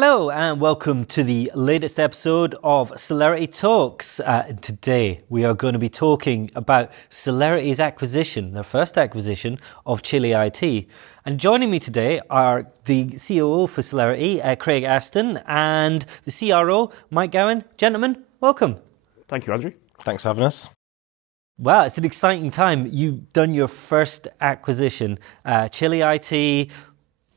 Hello and welcome to the latest episode of Celerity Talks. Today we are going to be talking about Celerity's acquisition, their first acquisition of Chilli IT. And joining me today are the COO for Celerity, Craig Aston, and the CRO, Mike Gowen. Gentlemen, welcome. Thank you, Andrew. Thanks for having us. Wow, it's an exciting time. You've done your first acquisition, Chilli IT.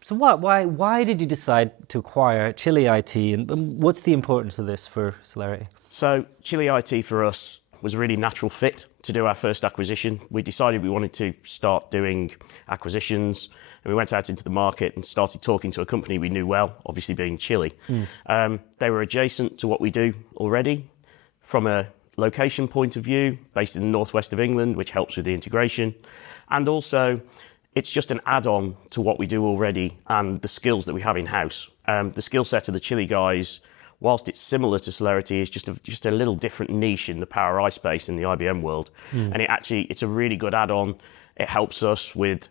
So why did you decide to acquire Chilli IT, and what's the importance of this for Celerity? So Chilli IT for us was a really natural fit to do our first acquisition. We decided we wanted to start doing acquisitions, and we went out into the market and started talking to a company we knew well, obviously being Chilli. They were adjacent to what we do already from a location point of view, based in the northwest of England, which helps with the integration, and also it's just an add-on to what we do already and the skills that we have in-house. The skill set of the Chilli guys, whilst it's similar to Celerity, is just a little different niche in the Power I space in the IBM world. And it's a really good add-on. It helps us with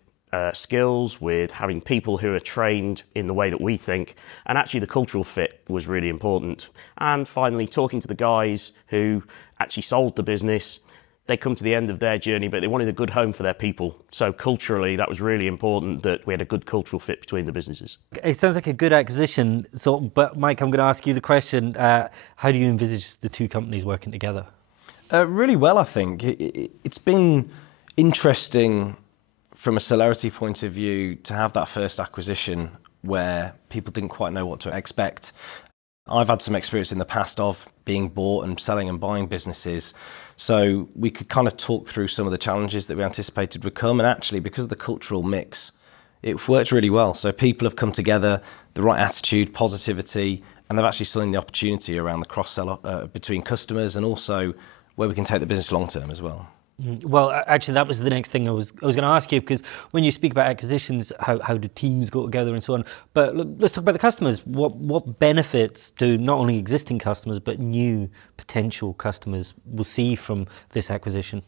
skills, with having people who are trained in the way that we think, and actually the cultural fit was really important. And finally, talking to the guys who actually sold the business, they come to the end of their journey, but they wanted a good home for their people. So culturally, that was really important that we had a good cultural fit between the businesses. It sounds like a good acquisition. But Mike, I'm going to ask you the question, how do you envisage the two companies working together? Really well, I think. It's been interesting from a Celerity point of view to have that first acquisition where people didn't quite know what to expect. I've had some experience in the past of being bought and selling and buying businesses, so we could kind of talk through some of the challenges that we anticipated would come, and actually because of the cultural mix, it worked really well. So people have come together, the right attitude, positivity, and they've actually seen the opportunity around the cross-sell between customers and also where we can take the business long-term as well. Well, actually, that was the next thing I was going to ask you, because when you speak about acquisitions, how do teams go together and so on? But let's talk about the customers. What benefits do not only existing customers but new potential customers will see from this acquisition?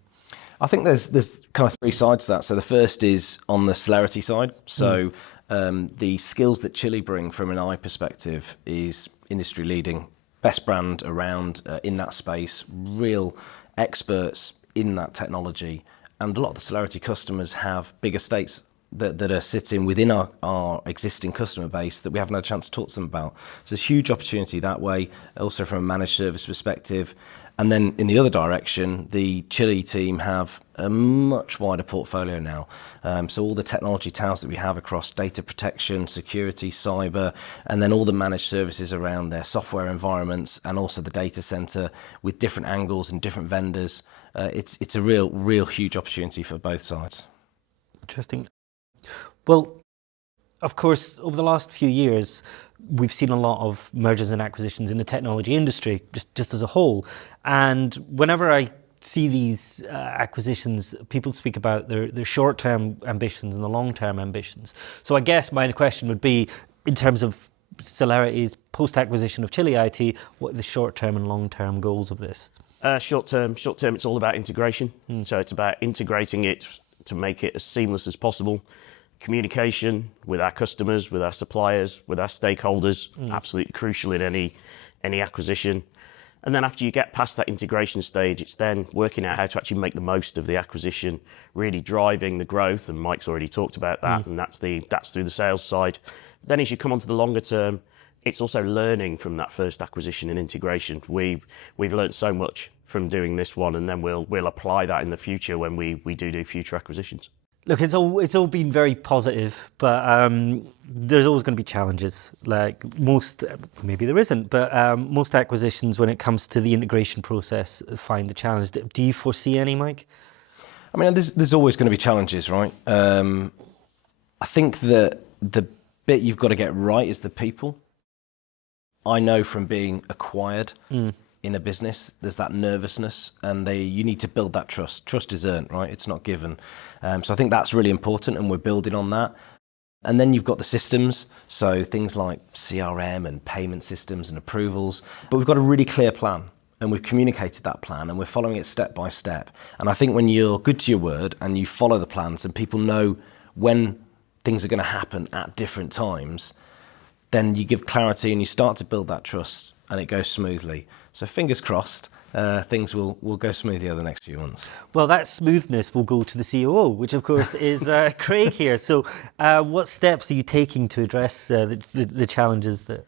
I think there's kind of three sides to that. So the first is on the Celerity side. So the skills that Chilli bring from an eye perspective is industry leading, best brand around in that space, real experts in that technology, and a lot of the Celerity customers have big estates that are sitting within our existing customer base that we haven't had a chance to talk to them about. So there's a huge opportunity that way, also from a managed service perspective. And then in the other direction, the Chilli team have a much wider portfolio now. So all the technology towers that we have across data protection, security, cyber, and then all the managed services around their software environments, and also the data center with different angles and different vendors. It's a real huge opportunity for both sides. Interesting. Well, of course, over the last few years, we've seen a lot of mergers and acquisitions in the technology industry, just as a whole. And whenever I see these acquisitions, people speak about their short-term ambitions and the long-term ambitions. So I guess my question would be, in terms of Celerity's post-acquisition of Chilli IT, what are the short-term and long-term goals of this? Short term, it's all about integration. So it's about integrating it to make it as seamless as possible. Communication with our customers, with our suppliers, with our stakeholders, absolutely crucial in any acquisition. And then after you get past that integration stage, it's then working out how to actually make the most of the acquisition, really driving the growth. And Mike's already talked about that, and that's through the sales side. Then as you come onto the longer term, it's also learning from that first acquisition and integration. We've learned so much from doing this one, and then we'll apply that in the future when we do future acquisitions. Look, it's all been very positive, but there's always going to be challenges. Like most, maybe there isn't, but most acquisitions, when it comes to the integration process, find a challenge. Do you foresee any, Mike? I mean, there's always going to be challenges, right? I think that the bit you've got to get right is the people. I know from being acquired in a business, there's that nervousness, and you need to build that trust. Trust is earned, right? It's not given. So I think that's really important, and we're building on that. And then you've got the systems, so things like CRM and payment systems and approvals. But we've got a really clear plan, and we've communicated that plan, and we're following it step by step. And I think when you're good to your word and you follow the plans and people know when things are going to happen at different times, then you give clarity and you start to build that trust, and it goes smoothly. So fingers crossed, things will go smoothly over the next few months. Well, that smoothness will go to the COO, which of course is Craig here. So what steps are you taking to address the challenges that...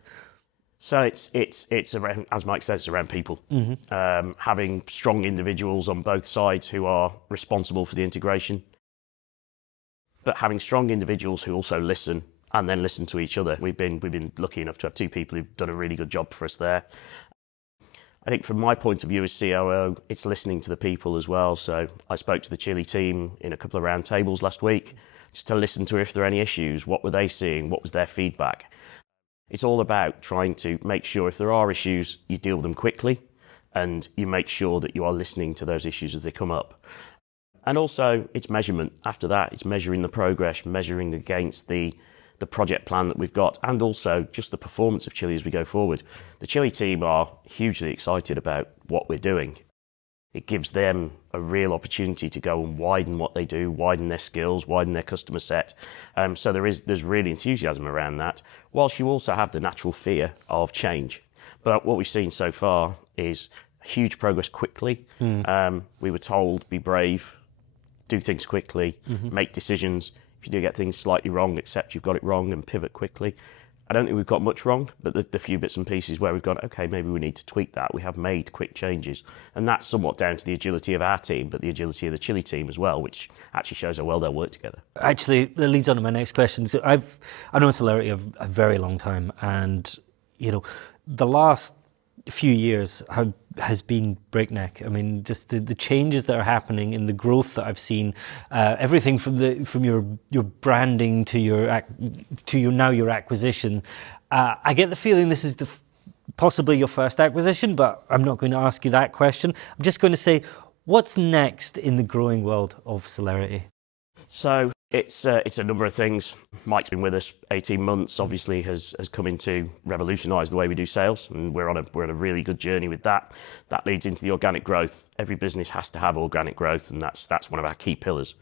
So it's around, as Mike says, it's around people. Having strong individuals on both sides who are responsible for the integration, but having strong individuals who also listen and then listen to each other. We've been lucky enough to have two people who've done a really good job for us there. I think from my point of view as COO, it's listening to the people as well. So I spoke to the Chilli team in a couple of round tables last week, just to listen to if there are any issues, what were they seeing, what was their feedback. It's all about trying to make sure if there are issues, you deal with them quickly and you make sure that you are listening to those issues as they come up. And also, it's measurement. After that, it's measuring the progress, measuring against the project plan that we've got, and also just the performance of Chilli as we go forward. The Chilli team are hugely excited about what we're doing. It gives them a real opportunity to go and widen what they do, widen their skills, widen their customer set. So there's really enthusiasm around that, whilst you also have the natural fear of change. But what we've seen so far is huge progress quickly. We were told, be brave, do things quickly, make decisions. If you do get things slightly wrong, accept you've got it wrong and pivot quickly. I don't think we've got much wrong, but the few bits and pieces where we've gone, okay, maybe we need to tweak that. We have made quick changes. And that's somewhat down to the agility of our team, but the agility of the Chilli team as well, which actually shows how well they'll work together. Actually, that leads on to my next question. So I know Celerity a very long time, and the last few years has been breakneck. I mean, just the changes that are happening in the growth that I've seen, everything from your branding to your acquisition. I get the feeling this is possibly your first acquisition, but I'm not going to ask you that question. I'm just going to say, what's next in the growing world of Celerity? So it's a number of things. Mike's been with us 18 months, obviously has come in to revolutionise the way we do sales, and we're on a really good journey with that. That leads into the organic growth. Every business has to have organic growth, and that's one of our key pillars.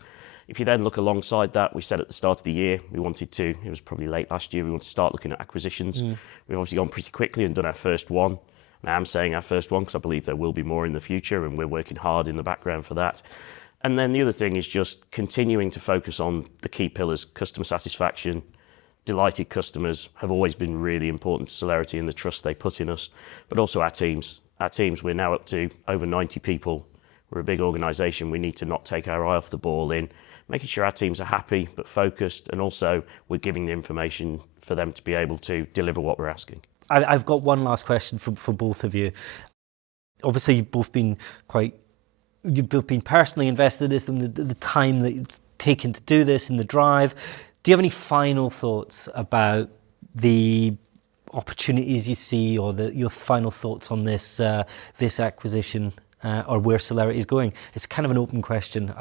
If you then look alongside that, we said at the start of the year, it was probably late last year, we want to start looking at acquisitions. We've obviously gone pretty quickly and done our first one. Now I'm saying our first one because I believe there will be more in the future, and we're working hard in the background for that. And then the other thing is just continuing to focus on the key pillars. Customer satisfaction, delighted customers have always been really important to Celerity and the trust they put in us, but also our teams. Our teams, we're now up to over 90 people. We're a big organisation. We need to not take our eye off the ball in making sure our teams are happy but focused, and also we're giving the information for them to be able to deliver what we're asking. I've got one last question for both of you. Obviously, you've both been personally invested in this, and the time that it's taken to do this and the drive. Do you have any final thoughts about the opportunities you see, or your final thoughts on this acquisition, or where Celerity is going? It's kind of an open question.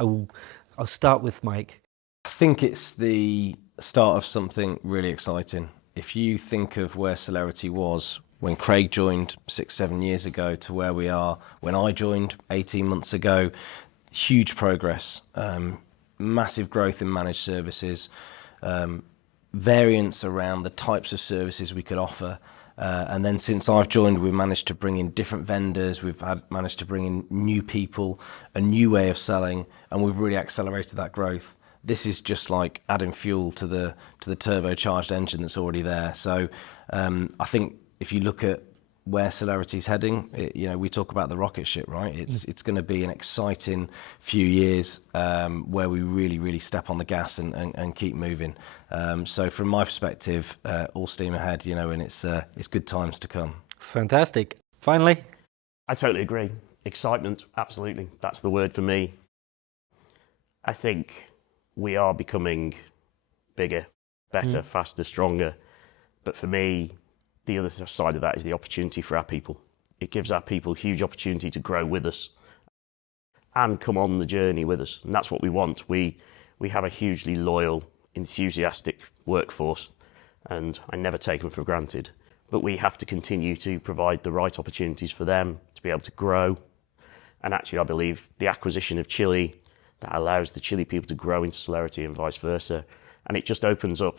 I'll start with Mike. I think it's the start of something really exciting. If you think of where Celerity was when Craig joined 6-7 years ago to where we are when I joined 18 months ago, huge progress, massive growth in managed services, variance around the types of services we could offer. And then since I've joined, we've managed to bring in different vendors, managed to bring in new people, a new way of selling, and we've really accelerated that growth. This is just like adding fuel to the turbocharged engine that's already there. So I think if you look at where Celerity's heading, we talk about the rocket ship, right? It's going to be an exciting few years where we really, really step on the gas and keep moving. So from my perspective, all steam ahead, and it's good times to come. Fantastic. Finally? I totally agree. Excitement, absolutely. That's the word for me. I think we are becoming bigger, better, faster, stronger. But for me, the other side of that is the opportunity for our people. It gives our people huge opportunity to grow with us and come on the journey with us. And that's what we want. We have a hugely loyal, enthusiastic workforce, and I never take them for granted. But we have to continue to provide the right opportunities for them to be able to grow. And actually, I believe the acquisition of Chilli, that allows the Chilli people to grow into Celerity and vice versa. And it just opens up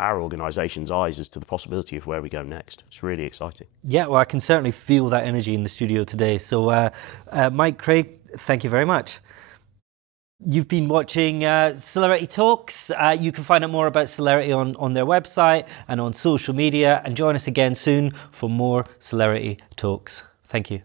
our organisation's eyes as to the possibility of where we go next. It's really exciting. Yeah, well, I can certainly feel that energy in the studio today. So, Mike, Craig, thank you very much. You've been watching Celerity Talks. You can find out more about Celerity on their website and on social media, and join us again soon for more Celerity Talks. Thank you.